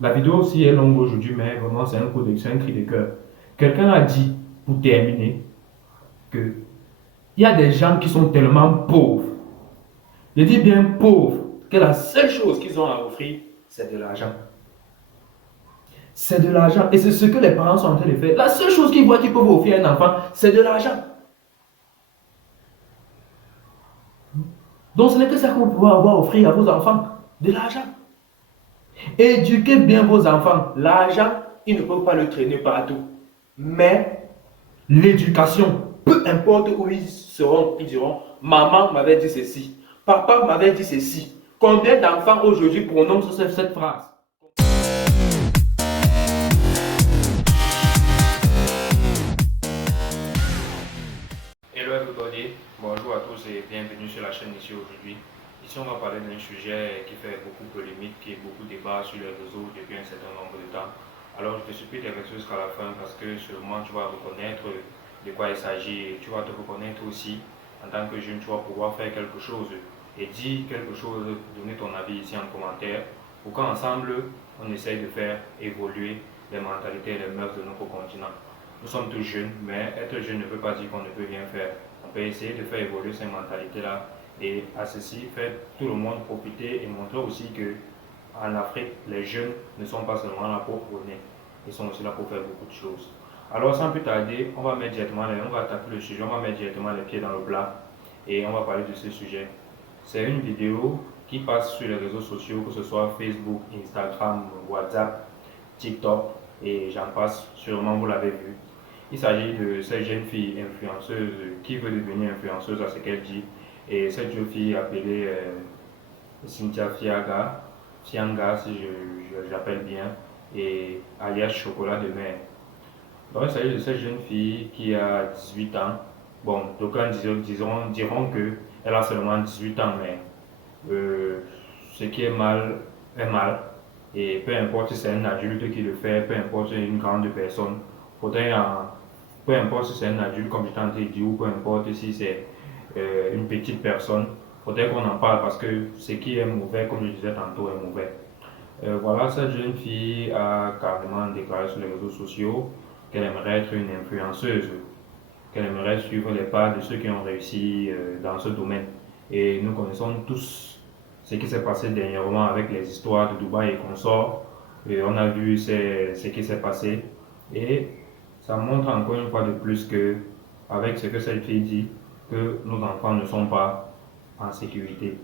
La vidéo aussi est longue aujourd'hui, mais vraiment c'est c'est un cri de cœur. Quelqu'un a dit, pour terminer, que il y a des gens qui sont tellement pauvres, je dis bien pauvres, que la seule chose qu'ils ont à offrir, c'est de l'argent. C'est de l'argent. Et c'est ce que les parents sont en train de faire. La seule chose qu'ils voient qu'ils peuvent offrir à un enfant, c'est de l'argent. Donc ce n'est que ça que vous pouvez avoir à offrir à vos enfants, de l'argent. Éduquez bien vos enfants. L'argent, ils ne peuvent pas le traîner partout. Mais l'éducation, peu importe où ils seront, ils diront, maman m'avait dit ceci, papa m'avait dit ceci. Combien d'enfants aujourd'hui prononcent cette phrase? Hello everybody, bonjour à tous et bienvenue sur la chaîne ici aujourd'hui. Ici on va parler d'un sujet qui fait beaucoup polémique, qui est beaucoup débat sur les réseaux depuis un certain nombre de temps. Alors je te supplie de rester jusqu'à la fin parce que sûrement tu vas reconnaître de quoi il s'agit et tu vas te reconnaître aussi en tant que jeune, tu vas pouvoir faire quelque chose et dire quelque chose, donner ton avis ici en commentaire pour qu'ensemble on essaye de faire évoluer les mentalités et les mœurs de notre continent. Nous sommes tous jeunes, mais être jeune ne veut pas dire qu'on ne peut rien faire. On peut essayer de faire évoluer ces mentalités-là et à ceci faire tout le monde profiter et montrer aussi que en Afrique, les jeunes ne sont pas seulement là pour prôner, ils sont aussi là pour faire beaucoup de choses. Alors sans plus tarder, on va on va attaquer le sujet, on va mettre directement les pieds dans le plat et on va parler de ce sujet. C'est une vidéo qui passe sur les réseaux sociaux, que ce soit Facebook, Instagram, WhatsApp, TikTok et j'en passe, sûrement vous l'avez vu. Il s'agit de cette jeune fille influenceuse qui veut devenir influenceuse à ce qu'elle dit. Et cette jeune fille appelée Cynthia Fianga si j'appelle bien, et alias Chocolat de mer. Donc il s'agit de cette jeune fille qui a 18 ans. Bon, d'aucuns diront qu'elle a seulement 18 ans, mais euh, ce qui est mal. Et peu importe si c'est un adulte qui le fait, peu importe si c'est une grande personne, faudrait peu importe si c'est un adulte comme je t'ai en train de dire, ou peu importe si c'est une petite personne, faudrait qu'on en parle parce que ce qui est mauvais, comme je disais tantôt, est mauvais. Voilà, cette jeune fille a carrément déclaré sur les réseaux sociaux qu'elle aimerait être une influenceuse, qu'elle aimerait suivre les pas de ceux qui ont réussi dans ce domaine. Et nous connaissons tous ce qui s'est passé dernièrement avec les histoires de Dubaï et consorts. Et on a vu ce qui s'est passé. Et ça montre encore une fois de plus que, avec ce que cette fille dit, que nos enfants ne sont pas en sécurité.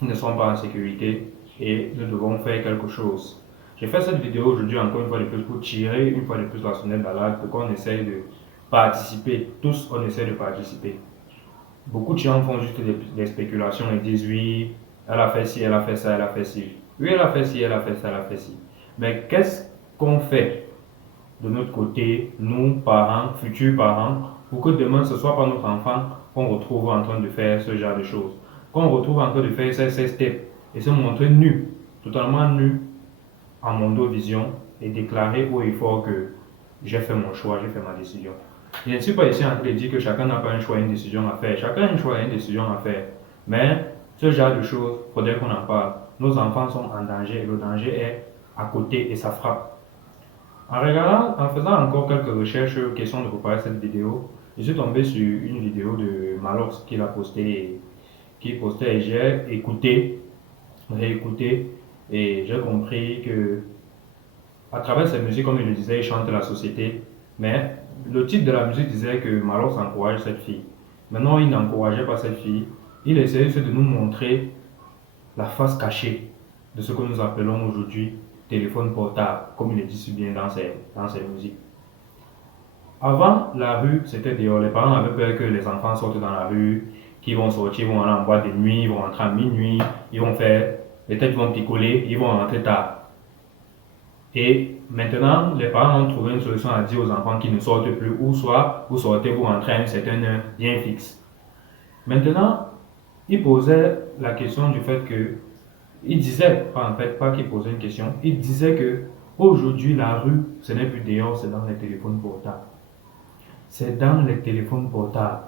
Ils ne sont pas en sécurité et nous devons faire quelque chose. J'ai fait cette vidéo aujourd'hui encore une fois de plus pour tirer une fois de plus la sonnette d'alarme pour qu'on essaye de participer. Tous, on essaie de participer. Beaucoup de gens font juste des spéculations et disent oui, elle a fait ci, elle a fait ça, elle a fait ci. Oui, elle a fait ci, elle a fait ça, elle a fait ci. Mais qu'est-ce qu'on fait de notre côté, nous, parents, futurs parents, pour que demain ce soit pas notre enfant qu'on retrouve en train de faire ce genre de choses, qu'on retrouve en train de faire ces steps et se montrer nu, totalement nu, en mondovision et déclarer haut et fort que j'ai fait mon choix, j'ai fait ma décision. Je ne suis pas ici en train de dire que chacun n'a pas un choix et une décision à faire. Chacun a un choix et une décision à faire. Mais ce genre de choses, il faudrait qu'on en parle. Nos enfants sont en danger et le danger est à côté et ça frappe. En regardant, en faisant encore quelques recherches, question de préparer cette vidéo, je suis tombé sur une vidéo de Malox qu'il a posté, qui postait et j'ai écouté et j'ai compris que à travers cette musique, comme il le disait, il chante la société, mais le titre de la musique disait que Malox encourage cette fille. Maintenant, il n'encourageait pas cette fille, il essayait juste de nous montrer la face cachée de ce que nous appelons aujourd'hui téléphone portable, comme il le dit si bien dans ses musiques. Avant, la rue, c'était dehors. Les parents avaient peur que les enfants sortent dans la rue, qu'ils vont sortir, ils vont aller en boîte de nuit, ils vont rentrer à minuit, ils vont faire, peut-être ils vont picoler, ils vont rentrer tard. Et maintenant, les parents ont trouvé une solution à dire aux enfants qu'ils ne sortent plus, ou soit vous sortez, vous rentrez à une certaine heure bien fixe. Maintenant, ils posaient la question du fait que, il disait, pas en fait, pas qu'il posait une question, il disait que aujourd'hui la rue, ce n'est plus dehors, c'est dans les téléphones portables. C'est dans les téléphones portables.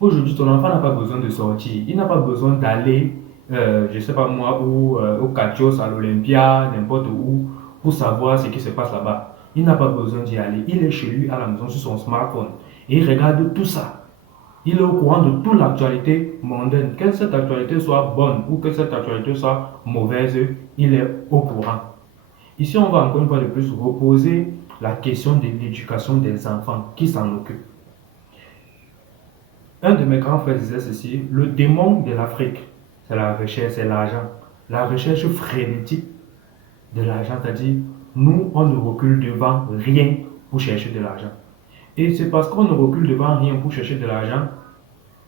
Aujourd'hui, ton enfant n'a pas besoin de sortir, il n'a pas besoin d'aller je ne sais pas moi, ou au Catios, à l'Olympia, n'importe où, pour savoir ce qui se passe là-bas. Il n'a pas besoin d'y aller. Il est chez lui à la maison sur son smartphone et il regarde tout ça. Il est au courant de toute l'actualité mondaine. Que cette actualité soit bonne ou que cette actualité soit mauvaise, il est au courant. Ici, on va encore une fois de plus reposer la question de l'éducation des enfants. Qui s'en occupe? Un de mes grands frères disait ceci, le démon de l'Afrique, c'est la recherche, c'est l'argent. La recherche frénétique de l'argent, c'est-à-dire, nous, on ne recule devant rien pour chercher de l'argent. Et c'est parce qu'on ne recule devant rien pour chercher de l'argent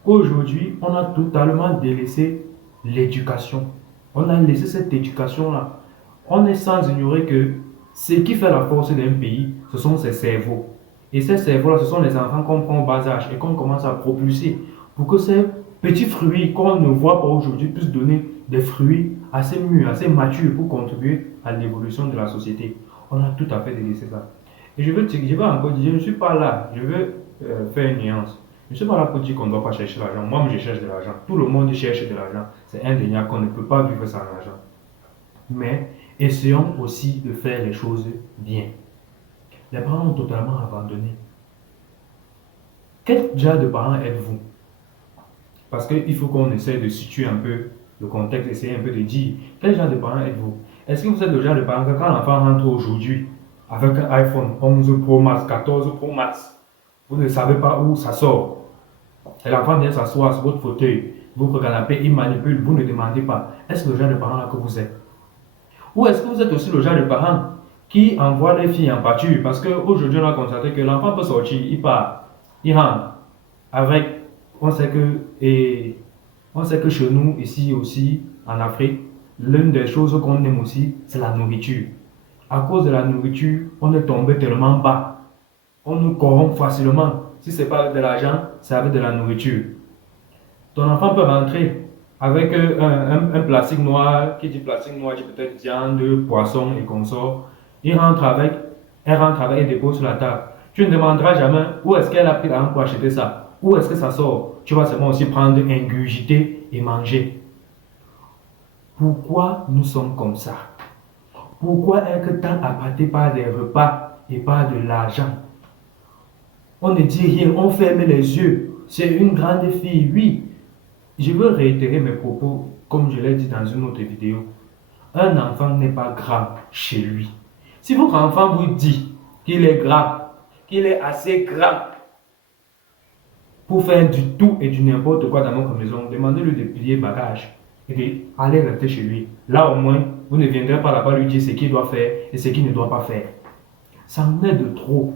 qu'aujourd'hui, on a totalement délaissé l'éducation. On a laissé cette éducation-là. On est sans ignorer que ce qui fait la force d'un pays, ce sont ses cerveaux. Et ces cerveaux-là, ce sont les enfants qu'on prend au bas âge et qu'on commence à propulser pour que ces petits fruits qu'on ne voit pas aujourd'hui puissent donner des fruits assez mûrs, assez matures pour contribuer à l'évolution de la société. On a tout à fait délaissé ça. Et je vais encore dire, je ne suis pas là, je veux faire une nuance. Je ne suis pas là pour dire qu'on ne doit pas chercher l'argent. Moi, je cherche de l'argent. Tout le monde cherche de l'argent. C'est indéniable qu'on ne peut pas vivre sans l'argent. Mais essayons aussi de faire les choses bien. Les parents ont totalement abandonné. Quel genre de parents êtes-vous? Parce qu'il faut qu'on essaie de situer un peu le contexte, essayer un peu de dire quel genre de parents êtes-vous? Est-ce que vous êtes le genre de parents que quand l'enfant rentre aujourd'hui avec un iPhone 11 Pro Max, 14 Pro Max, vous ne savez pas où ça sort? Et l'enfant vient s'asseoir sur votre fauteuil, votre canapé, il manipule, vous ne demandez pas. Est-ce le genre de parent là que vous êtes? Ou est-ce que vous êtes aussi le genre de parent qui envoie les filles en pâture? Parce qu'aujourd'hui, on a constaté que l'enfant peut sortir, il part, il rentre avec, on sait que, et on sait que chez nous, ici aussi, en Afrique, l'une des choses qu'on aime aussi, c'est la nourriture. À cause de la nourriture, on est tombé tellement bas. On nous corrompt facilement. Si ce n'est pas avec de l'argent, c'est avec de la nourriture. Ton enfant peut rentrer avec un plastique noir, qui dit plastique noir, dit peut-être viande, poisson et consorts. Il rentre avec, elle rentre avec et dépose sur la table. Tu ne demanderas jamais où est-ce qu'elle a pris l'argent pour acheter ça. Où est-ce que ça sort? Tu vas seulement aussi prendre, ingurgiter et manger. Pourquoi nous sommes comme ça? Pourquoi être tant appâté par des repas et par de l'argent? On ne dit rien, on ferme les yeux. C'est une grande fille, oui. Je veux réitérer mes propos, comme je l'ai dit dans une autre vidéo. Un enfant n'est pas grave chez lui. Si votre enfant vous dit qu'il est grave, qu'il est assez grave pour faire du tout et du n'importe quoi dans notre maison, demandez-lui de plier bagage et d'aller rester chez lui. Là au moins, vous ne viendrez pas là-bas lui dire ce qu'il doit faire et ce qu'il ne doit pas faire. Ça en est de trop.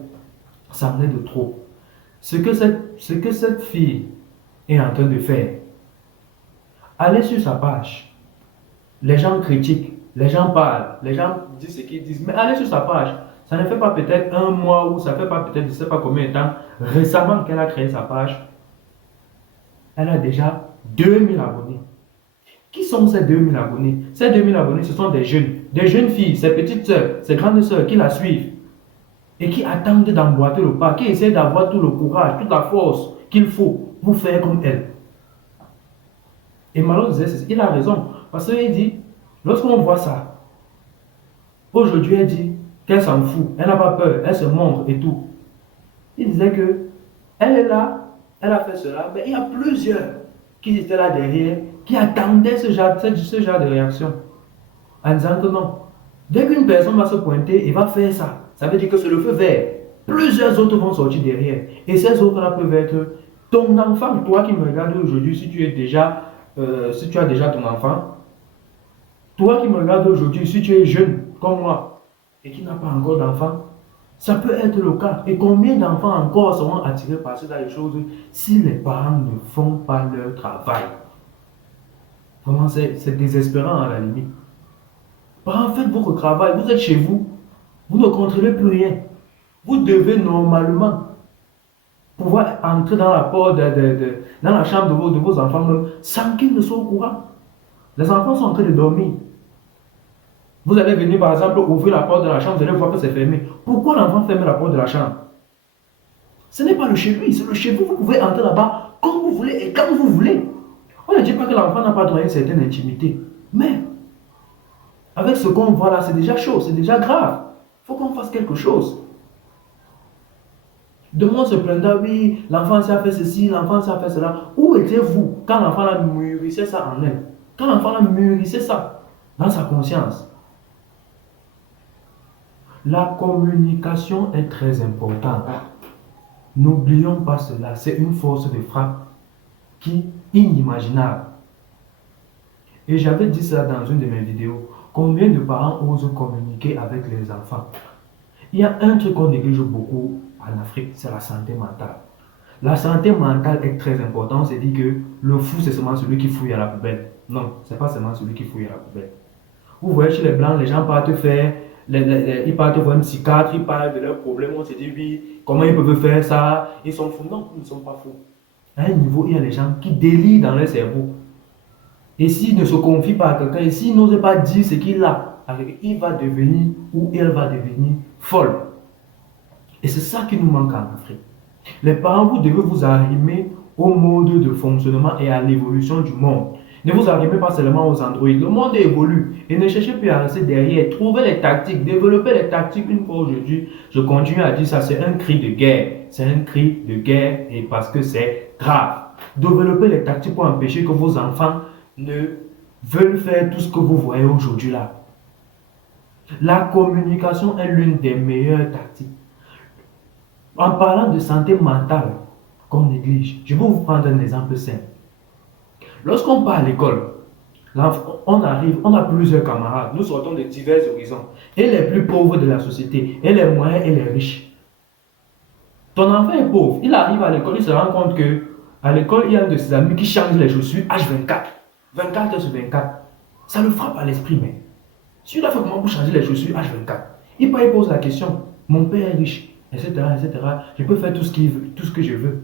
Ça en est de trop. Ce que cette fille est en train de faire, allez sur sa page. Les gens critiquent, les gens parlent, les gens disent ce qu'ils disent, mais allez sur sa page. Ça ne fait pas peut-être un mois ou ça ne fait pas peut-être je ne sais pas combien de temps. Récemment qu'elle a créé sa page, elle a déjà 2000 abonnés. Qui sont ces 2000 abonnés? Ces 2000 abonnés, ce sont des jeunes filles, ses petites soeurs, ses grandes soeurs qui la suivent et qui attendent d'emboîter le pas, qui essaient d'avoir tout le courage, toute la force qu'il faut pour faire comme elle. Et Malon disait, il a raison, parce qu'il dit, lorsqu'on voit ça, aujourd'hui elle dit qu'elle s'en fout, elle n'a pas peur, elle se montre et tout. Il disait que elle est là, elle a fait cela, mais il y a plusieurs qui étaient là derrière, qui attendaient ce genre de réaction, en disant que non. Dès qu'une personne va se pointer et va faire ça, ça veut dire que c'est le feu vert. Plusieurs autres vont sortir derrière. Et ces autres-là peuvent être ton enfant, toi qui me regardes aujourd'hui, si tu as déjà ton enfant, toi qui me regardes aujourd'hui, si tu es jeune comme moi et qui n'a pas encore d'enfant, ça peut être le cas. Et combien d'enfants encore seront attirés par ce genre de choses si les parents ne font pas leur travail? Vraiment, c'est désespérant à la limite. Parents, faites votre travail, vous êtes chez vous, vous ne contrôlez plus rien. Vous devez normalement pouvoir entrer dans la porte dans la chambre de vos enfants même, sans qu'ils ne soient au courant. Les enfants sont en train de dormir. Vous allez venir par exemple ouvrir la porte de la chambre, vous allez voir que c'est fermé. Pourquoi l'enfant ferme la porte de la chambre? Ce n'est pas le chez lui, c'est le chez vous. Vous pouvez entrer là-bas comme vous voulez et quand vous voulez. On ne dit pas que l'enfant n'a pas droit à une certaine intimité. Mais, avec ce qu'on voit là, c'est déjà chaud, c'est déjà grave. Il faut qu'on fasse quelque chose. Demain, on se plaindra, oui, l'enfant s'est fait ceci, l'enfant s'est fait cela. Où étiez-vous quand l'enfant a mûrissait ça en elle? Quand l'enfant a mûrissait ça dans sa conscience? La communication est très importante. N'oublions pas cela. C'est une force de frappe qui est inimaginable. Et j'avais dit ça dans une de mes vidéos. Combien de parents osent communiquer avec les enfants? Il y a un truc qu'on néglige beaucoup en Afrique, c'est la santé mentale. La santé mentale est très importante. On se dit que le fou, c'est seulement celui qui fouille à la poubelle. Non, c'est pas seulement celui qui fouille à la poubelle. Vous voyez, chez les Blancs, les gens partent faire, ils partent voir une psychiatre, ils parlent de leurs problèmes. On se dit, oui, comment ils peuvent faire ça? Ils sont fous. Non, ils ne sont pas fous. À un niveau, il y a des gens qui délirent dans leur cerveau. Et s'il ne se confie pas à quelqu'un, et s'il n'ose pas dire ce qu'il a, il va devenir ou elle va devenir folle. Et c'est ça qui nous manque en Afrique. Les parents, vous devez vous arrimer au mode de fonctionnement et à l'évolution du monde. Ne vous arrimez pas seulement aux androïdes. Le monde évolue et ne cherchez plus à rester derrière. Trouvez les tactiques, développez les tactiques. Une fois aujourd'hui, je continue à dire ça, c'est un cri de guerre. C'est un cri de guerre et parce que c'est grave. Développez les tactiques pour empêcher que vos enfants ne veulent faire tout ce que vous voyez aujourd'hui là. La communication est l'une des meilleures tactiques. En parlant de santé mentale qu'on néglige, je vais vous prendre un exemple simple. Lorsqu'on part à l'école, on arrive, on a plusieurs camarades, nous sortons de divers horizons, et les plus pauvres de la société, et les moyens et les riches. Ton enfant est pauvre, il arrive à l'école, il se rend compte que à l'école, il y a un de ses amis qui change les chaussures H24, 24 heures sur 24. Ça le frappe à l'esprit, mais si il a fait comment pour changer les chaussures H24, il pose la question, mon père est riche, etc., etc., je peux faire tout ce qu'il veut, tout ce que je veux.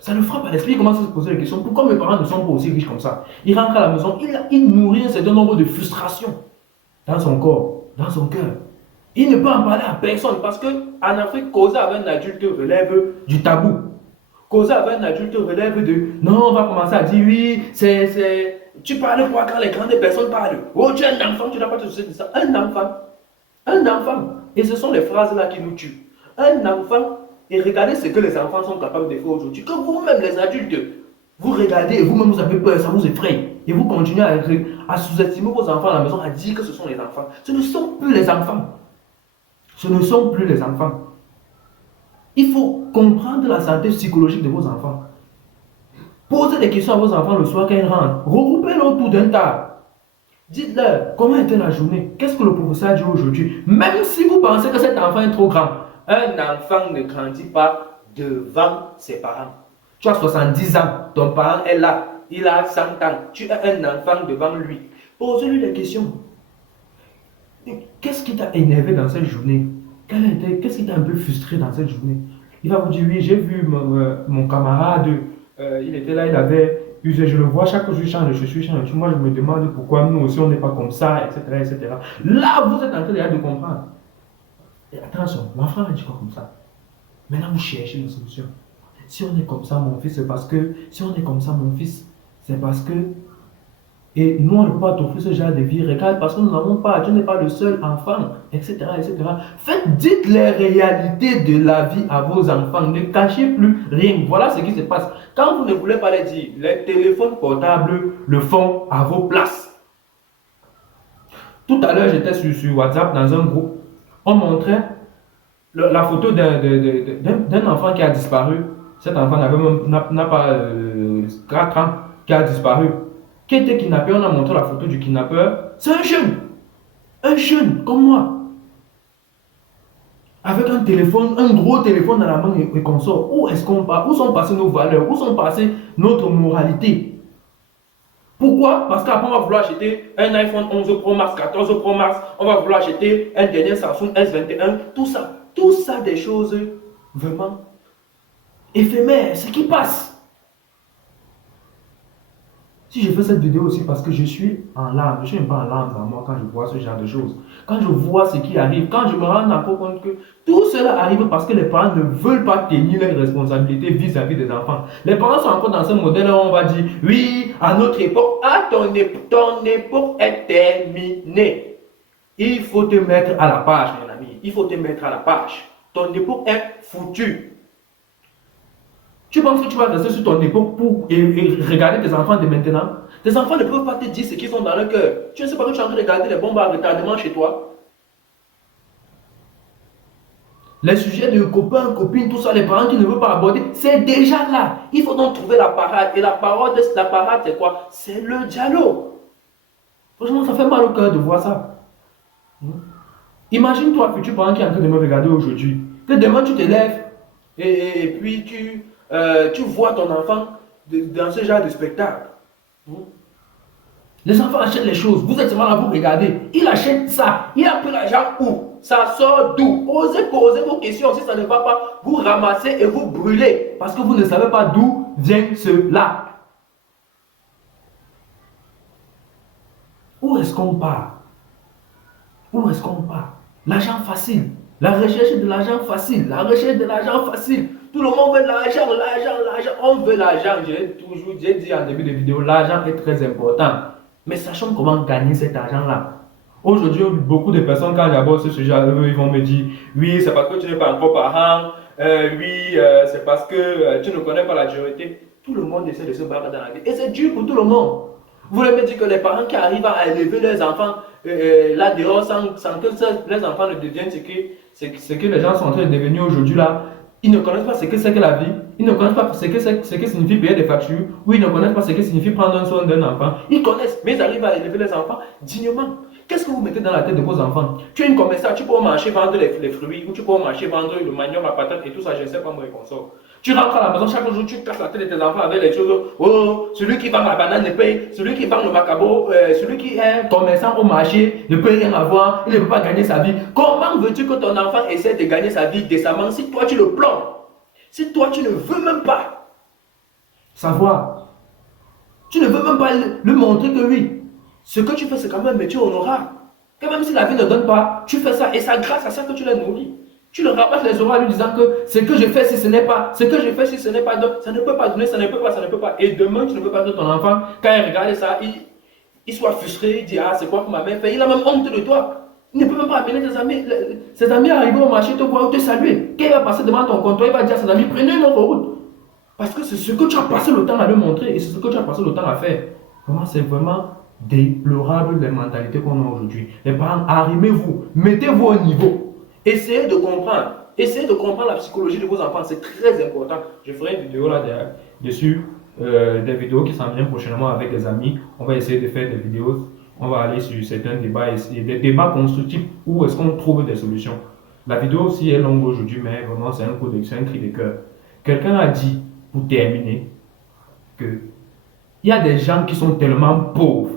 Ça le frappe à l'esprit, il commence à se poser la question, pourquoi mes parents ne sont pas aussi riches comme ça? Il rentre à la maison, il nourrit un certain nombre de frustrations dans son corps, dans son cœur. Il ne peut en parler à personne parce qu'en Afrique, causer avec un adulte relève du tabou. Causer avec un adulte relève de non, on va commencer à dire oui, tu parles quoi quand les grandes personnes parlent? Oh, tu es un enfant, tu n'as pas de souci de ça. Un enfant. Un enfant. Et ce sont les phrases-là qui nous tuent. Un enfant. Et regardez ce que les enfants sont capables de faire aujourd'hui. Que vous-même, les adultes, vous regardez et vous-même vous avez peur, ça vous effraie. Et vous continuez à sous-estimer vos enfants à la maison, à dire que ce sont les enfants. Ce ne sont plus les enfants. Ce ne sont plus les enfants. Il faut comprendre la santé psychologique de vos enfants. Posez des questions à vos enfants le soir quand ils rentrent. Regroupez-les autour d'un table. Dites-leur comment était la journée. Qu'est-ce que le professeur a dit aujourd'hui. Même si vous pensez que cet enfant est trop grand. Un enfant ne grandit pas devant ses parents. Tu as 70 ans, ton parent est là, il a 100 ans. Tu es un enfant devant lui. Posez-lui des questions. Qu'est-ce qui t'a énervé dans cette journée? Qu'est-ce qui t'a un peu frustré dans cette journée? Il va vous dire, oui, j'ai vu mon camarade, il était là, il avait usé, je le vois, chaque jour, il change de chaussures, change de chaussures. Moi, je me demande pourquoi nous aussi, on n'est pas comme ça, etc., etc. Là, vous êtes en train de comprendre. Et attention, l'enfant a dit quoi comme ça? Maintenant, vous cherchez une solution. Si on est comme ça, mon fils, c'est parce que, si on est comme ça, mon fils, c'est parce que, et nous, on ne peut pas t'offrir ce genre de vie. Regarde, parce que nous n'avons pas, tu n'es pas le seul enfant, etc., etc. Dites les réalités de la vie à vos enfants. Ne cachez plus rien. Voilà ce qui se passe. Quand vous ne voulez pas les dire, les téléphones portables le font à vos places. Tout à l'heure, j'étais sur WhatsApp dans un groupe. On montrait la photo d'un enfant qui a disparu. Cet enfant n'a pas 4 ans, qui a disparu. Qui était kidnappé, on a montré la photo du kidnappeur. C'est un jeune comme moi, avec un téléphone, un gros téléphone dans la main et qu'on sort. Où est-ce qu'on part? Où sont passées nos valeurs? Où sont passées notre moralité? Pourquoi? Parce qu'après, on va vouloir acheter un iPhone 11 Pro Max, 14 Pro Max, on va vouloir acheter un dernier Samsung S21, tout ça des choses vraiment éphémères, ce qui passe. Si je fais cette vidéo aussi parce que je suis en larmes, je ne suis pas en larmes dans moi quand je vois ce genre de choses. quand je vois ce qui arrive, quand je me rends compte que tout cela arrive parce que les parents ne veulent pas tenir leurs responsabilités vis-à-vis des enfants. Les parents sont encore dans ce modèle où on va dire, oui, à notre époque, ton époque est terminée. Il faut te mettre à la page, mon ami. Il faut te mettre à la page. Ton époque est foutue. Tu penses que tu vas rester sur ton époque pour regarder tes enfants de maintenant? Tes enfants ne peuvent pas te dire ce qu'ils ont dans leur cœur. Tu ne sais pas que tu es en train de regarder les bombes à retardement chez toi. Les sujets de copains, copines, tout ça, les parents qui ne veulent pas aborder, c'est déjà là. Il faut donc trouver la parade. Et la parade, c'est quoi? C'est le dialogue. Franchement, ça fait mal au cœur de voir ça. Imagine-toi, futur parent qui est en train de me regarder aujourd'hui, que demain tu te lèves et puis tu vois ton enfant dans ce genre de spectacle. Les enfants achètent les choses, vous êtes seulement là, vous regardez. Il achète ça, il a pris l'argent où? Ça sort d'où? Osez poser vos questions. Si ça ne va pas, vous ramassez et vous brûlez parce que vous ne savez pas d'où vient cela. Où est-ce qu'on part? Où est-ce qu'on part? L'argent facile. La recherche de l'argent facile. La recherche de l'argent facile. Tout le monde veut l'argent, l'argent, l'argent. On veut l'argent. J'ai dit en début de vidéo, l'argent est très important. Mais sachons comment gagner cet argent-là. Aujourd'hui, beaucoup de personnes, quand j'aborde ce sujet, ils vont me dire, oui, c'est parce que tu n'es pas encore parent. Oui, c'est parce que tu ne connais pas la dureté. Tout le monde essaie de se battre dans la vie. Et c'est dur pour tout le monde. Vous voulez me dire que les parents qui arrivent à élever leurs enfants là dehors sans que les enfants ne deviennent ce que les gens sont en train de devenir aujourd'hui là, ils ne connaissent pas ce que c'est que la vie, ils ne connaissent pas ce que signifie payer des factures, ou ils ne connaissent pas ce que signifie prendre un soin d'un enfant. Ils connaissent, mais ils arrivent à élever les enfants dignement. Qu'est-ce que vous mettez dans la tête de vos enfants? Tu es une commerçante, tu peux au marché vendre les fruits, ou tu peux au marché vendre le manioc, la patate et tout ça, je ne sais pas moi et consorts. Tu rentres à la maison, chaque jour tu casses la tête de tes enfants avec les choses. Oh, celui qui vend la banane ne paye, celui qui vend le macabo, celui qui est commerçant au marché ne peut rien avoir, il ne peut pas gagner sa vie. Comment veux-tu que ton enfant essaie de gagner sa vie décemment si toi tu le plombes? Si toi tu ne veux même pas savoir, tu ne veux même pas le montrer que oui, ce que tu fais c'est quand même un métier honorable. Que même si la vie ne donne pas, tu fais ça et c'est grâce à ça que tu l'as nourri. Tu le ramasses les oreilles en lui disant que ce que je fais si ce n'est pas, ce que je fais si ce n'est pas, ça ne peut pas donner, ça ne peut pas, ça ne peut pas. Et demain, tu ne peux pas que ton enfant, quand il regarde ça, il soit frustré, il dit, ah, c'est quoi que ma mère fait? Il a même honte de toi. Il ne peut même pas amener tes amis, ses amis arriver au marché, te voir ou te saluer. Quand il va passer devant ton comptoir, il va dire à ses amis, prenez une autre route. Parce que c'est ce que tu as passé le temps à lui montrer et c'est ce que tu as passé le temps à faire. Vraiment, c'est vraiment déplorable les mentalités qu'on a aujourd'hui. Les parents, arrimez-vous, mettez-vous au niveau. Essayez de comprendre la psychologie de vos enfants, c'est très important. Je ferai une vidéo là-dessus, des vidéos qui s'en viennent prochainement avec des amis. On va essayer de faire des vidéos, on va aller sur certains débats, des débats constructifs où est-ce qu'on trouve des solutions. La vidéo aussi est longue aujourd'hui, mais vraiment c'est un cri de cœur. Quelqu'un a dit, pour terminer, que il y a des gens qui sont tellement pauvres,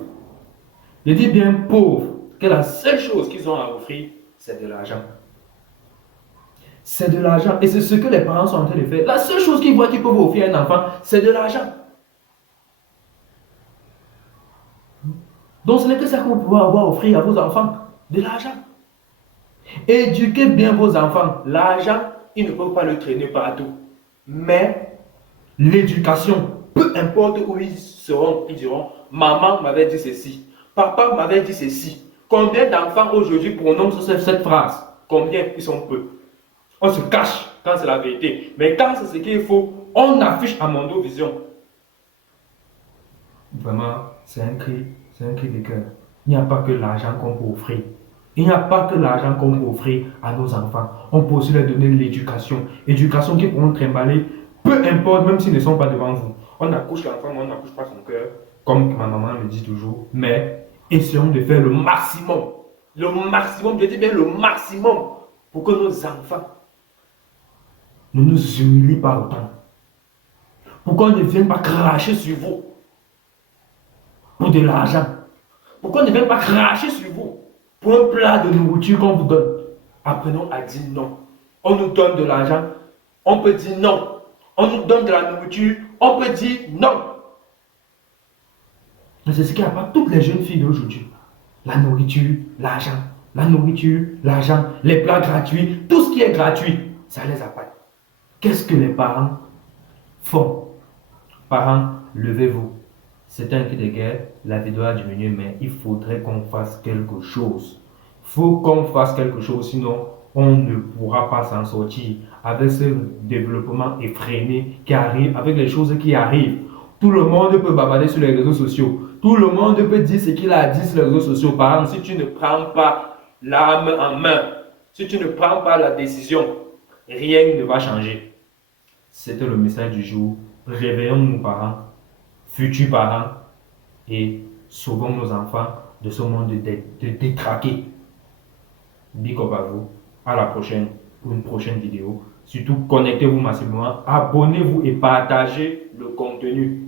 je dis bien pauvres, que la seule chose qu'ils ont à offrir, c'est de l'argent. C'est de l'argent. Et c'est ce que les parents sont en train de faire. La seule chose qu'ils voient qu'ils peuvent offrir à un enfant, c'est de l'argent. Donc ce n'est que ça que vous pouvez avoir à offrir à vos enfants. De l'argent. Éduquez bien vos enfants. L'argent, ils ne peuvent pas le traîner partout. Mais l'éducation, peu importe où ils seront, ils diront, maman m'avait dit ceci, papa m'avait dit ceci. Combien d'enfants aujourd'hui prononcent cette phrase? Combien? Ils sont peu. On se cache quand c'est la vérité. Mais quand c'est ce qu'il faut, on affiche à Mondo Vision. Vraiment, c'est un cri de cœur. Il n'y a pas que l'argent qu'on peut offrir. Il n'y a pas que l'argent qu'on peut offrir à nos enfants. On peut aussi leur donner l'éducation. Éducation qu'ils pourront trimballer, peu importe, même s'ils ne sont pas devant vous. On accouche l'enfant, mais on n'accouche pas son cœur, comme ma maman le dit toujours. Mais essayons de faire le maximum. Le maximum, je dis bien le maximum, pour que nos enfants ne nous humilie pas autant. Pourquoi on ne vient pas cracher sur vous pour de l'argent? Pourquoi on ne vient pas cracher sur vous pour un plat de nourriture qu'on vous donne? Apprenons à dire non. On nous donne de l'argent, on peut dire non. On nous donne de la nourriture, on peut dire non. C'est ce qui apparaît toutes les jeunes filles d'aujourd'hui. La nourriture, l'argent, la nourriture, l'argent, les plats gratuits, tout ce qui est gratuit, ça les appâte. Qu'est-ce que les parents font? Parents, levez-vous. C'est un cri de guerre, la vidéo a diminué, mais il faudrait qu'on fasse quelque chose. Il faut qu'on fasse quelque chose, sinon on ne pourra pas s'en sortir avec ce développement effréné qui arrive, avec les choses qui arrivent. Tout le monde peut bavarder sur les réseaux sociaux. Tout le monde peut dire ce qu'il a à dire sur les réseaux sociaux. Par exemple, si tu ne prends pas l'arme en main, si tu ne prends pas la décision, rien ne va changer. C'était le message du jour. Réveillons-nous parents, futurs parents, et sauvons nos enfants de ce monde détraqué. Big up à vous. À la prochaine pour une prochaine vidéo. Surtout, connectez-vous massivement, abonnez-vous et partagez le contenu.